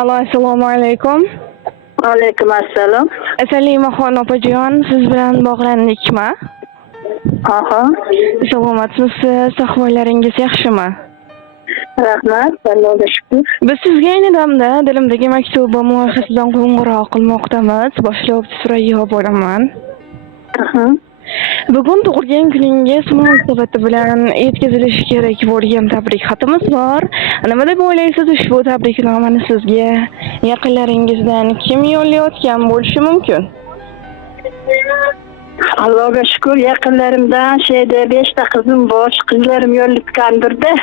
Alo, assalomu alaykum. Alaykum assalom. Salimaxon opajon, siz bilan bog'landikmi? Aha. Salomatmisiz? Ahvollaringiz yaxshimi? Rahmat, Allohga shukr. Biz sizga ayni damda dilimdagi maktubim loyihasidan qo'ng'iroq qilmoqdamiz. Boshlovchi Surayyo bo'laman. Aha. Bugun tug'ilgan kuningiz munosabati bilan yetkazilishi kerak bo'lgan tabrik xatimiz bor. Nima deb o'ylaysiz, ushbu tabriknomani sizga yaqinlaringizdan kim yo'llayotgan bo'lishi mumkin? Allohga shukr, yaqinlarimdan 5 ta qizim bor, qizlarim yo'llatgandir-da.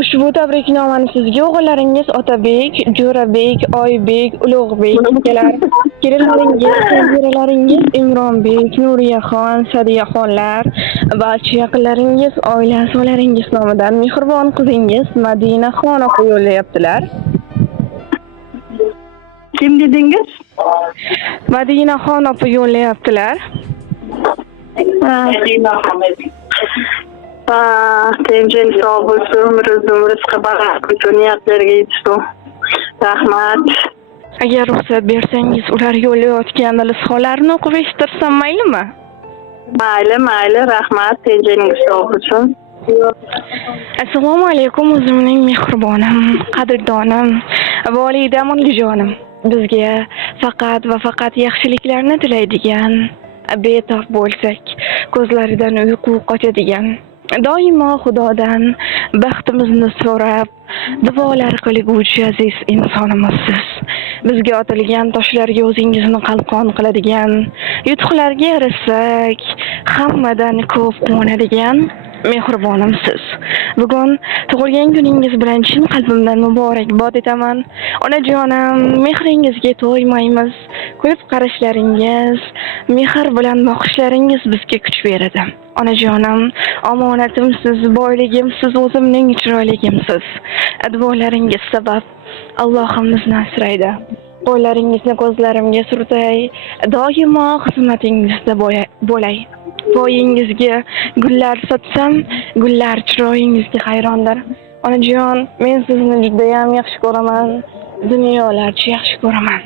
Ushbu tabriknomani sizga o'g'illaringiz Otabek, Jo'rabek, Oybek, Ulug'bek akalar, kelinlaringiz, nabiralaringiz Imronbek, Nuriyaxon, Sadiyaxonlar, barcha yaqinlaringiz, oila a'zolaringiz nomidan mehribon qizingiz Madinaxon opa yo'llayaptilar. Kim dedingiz? Madinaxon opa yo'llayaptilar. Tenjin sog' bo'lsin, rizqi barak uchun niyatlarga yetsin. Rahmat. Agar ruxsat bersangiz, ular yo'llayotgan lisolarni o'qib eshittirsam maylimi? Mayli, rahmat. Tenjiningiz sog' bo'lsin. Assalomu alaykum, o'zimning mehribonim, qadrdonim, volidam onajonim. Bizga faqat va faqat yaxshiliklarni tilaydigan, betob bo'lsak, ko'zlaridan uyqu qochadigan, doimo Xudodan baxtimizni so'rab, duolar qilguvchi aziz insonimizsiz. Bizga otilgan toshlarga o'zingizni qalqon qiladigan, yutuqlarga erishsak, hammadan ko'p quvonadigan mehribonimsiz. Bugun tug'ilgan kuningiz bilan chin qalbimdan muborakbod etaman. Onajonim, mehringizga to'ymaymiz. Kulib qarashlaringiz, mehr bilan boqishlaringiz bizga kuch beradi. Onajonim, omonatimsiz, boyligimsiz, o'zimning chiroyligimsiz. Duolaringiz sabab Allohim bizni asraydi. Qo'llaringizni ko'zlarimga surtay, doimo xizmatingizda bo'lay. Poyingizga gullar sotsam, gullar chiroyingizga hayrondir. Onajon, men sizni juda ham yaxshi ko'raman. Dunyolarcha yaxshi ko'raman.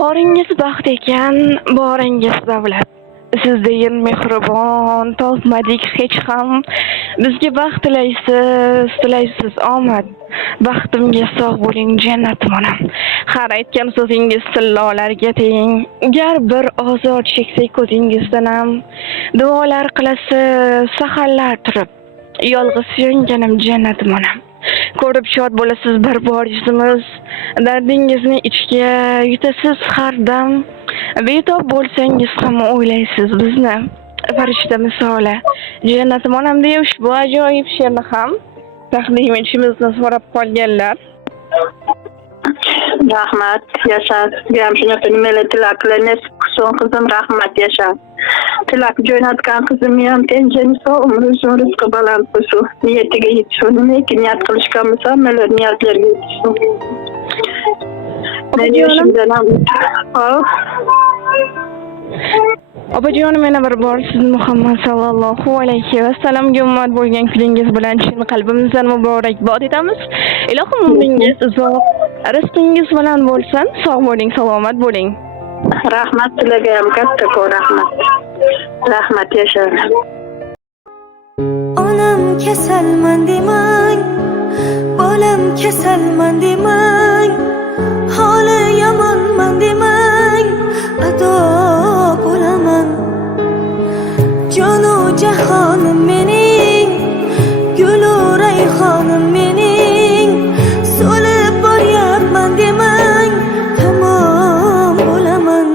Boringiz baxt ekan, boringiz davlat. Sizdeyin mehribon topmadik hech ham. Bizga baxt tilaysiz omad. Baxtimga sog' bo'ling jannatim onam. Har aytgan so'zingiz tillolarga teng. Gar bir ozor cheksak ko'zingizdan ham. Duolar qilasiz saharlar turib. Yolg'iz yonganim jannatim onam. Ko'rib shod bo'lasiz bir bor yuzimiz. Dardingizni ichga yutasiz har dam. Betob bo'lsangiz ham o'ylaysiz bizni. Farishta misoli. Jannatim onam deya ushbu ajoyib she'rni ham taqdim etishimizni so'rab qolganlar. Rahmat, yasha. Ham shunaqa nimalar tilaklar nasib qilsin qizim, rahmat yasha. Tilak jo'natgan qizim ham tenjini sog' umri uzun, rizqi baland bo'lsin. Niyatiga yetsin. Nimaki niyat qilishgan bo'lsa, hammalar niyatlarga yetsin. Opajonim, yana bir bor siz Muhammad sallallohu alayhi va sallamga ummat bo'lgan kuningiz bilan chin qalbimizdan muborakbod etamiz. Ilohim umringiz uzoq, rizqingiz bilan bo'lsin. Sog' bo'ling, salomat bo'ling. Rahmat tilagayam katta-ko'p rahmat. Rahmat yasha. Onam kasalman demang, bolam kasalman demang, holi yomonman demang, ado bo'laman. Jonu jahonim mening, gulu rayhonim mening, so'lib boryapman demang, tamom bo'laman.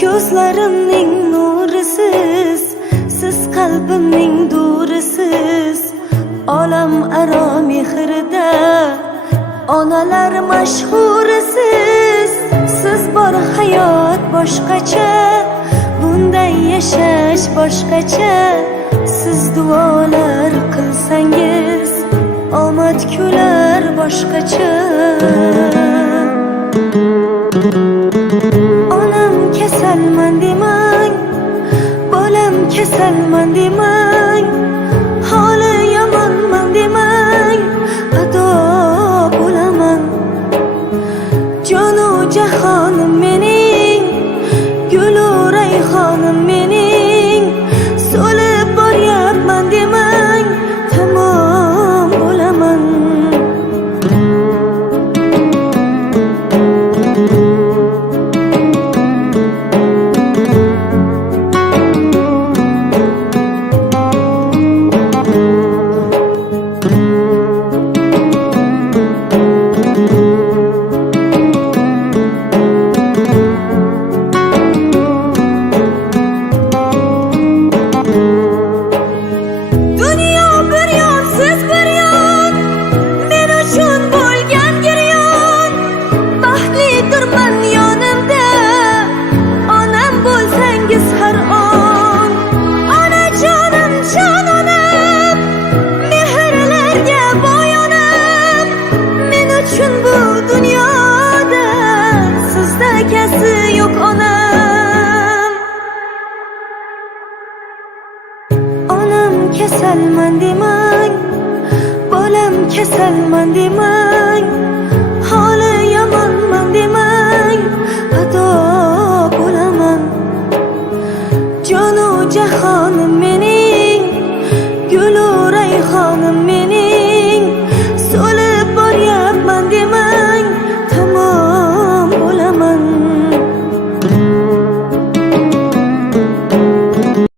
Ko'zlarimning nurisiz, siz qalbimning durisiz, olam aro mehrida onalar mashhurisiz. boshqacha, bunday yashash boshqacha. Siz duolar qilsangiz omad kular boshqacha. Onam kasalman demang, bolam kasalman demang, holi yomonman demang, ado bo'laman. Jonu jahonim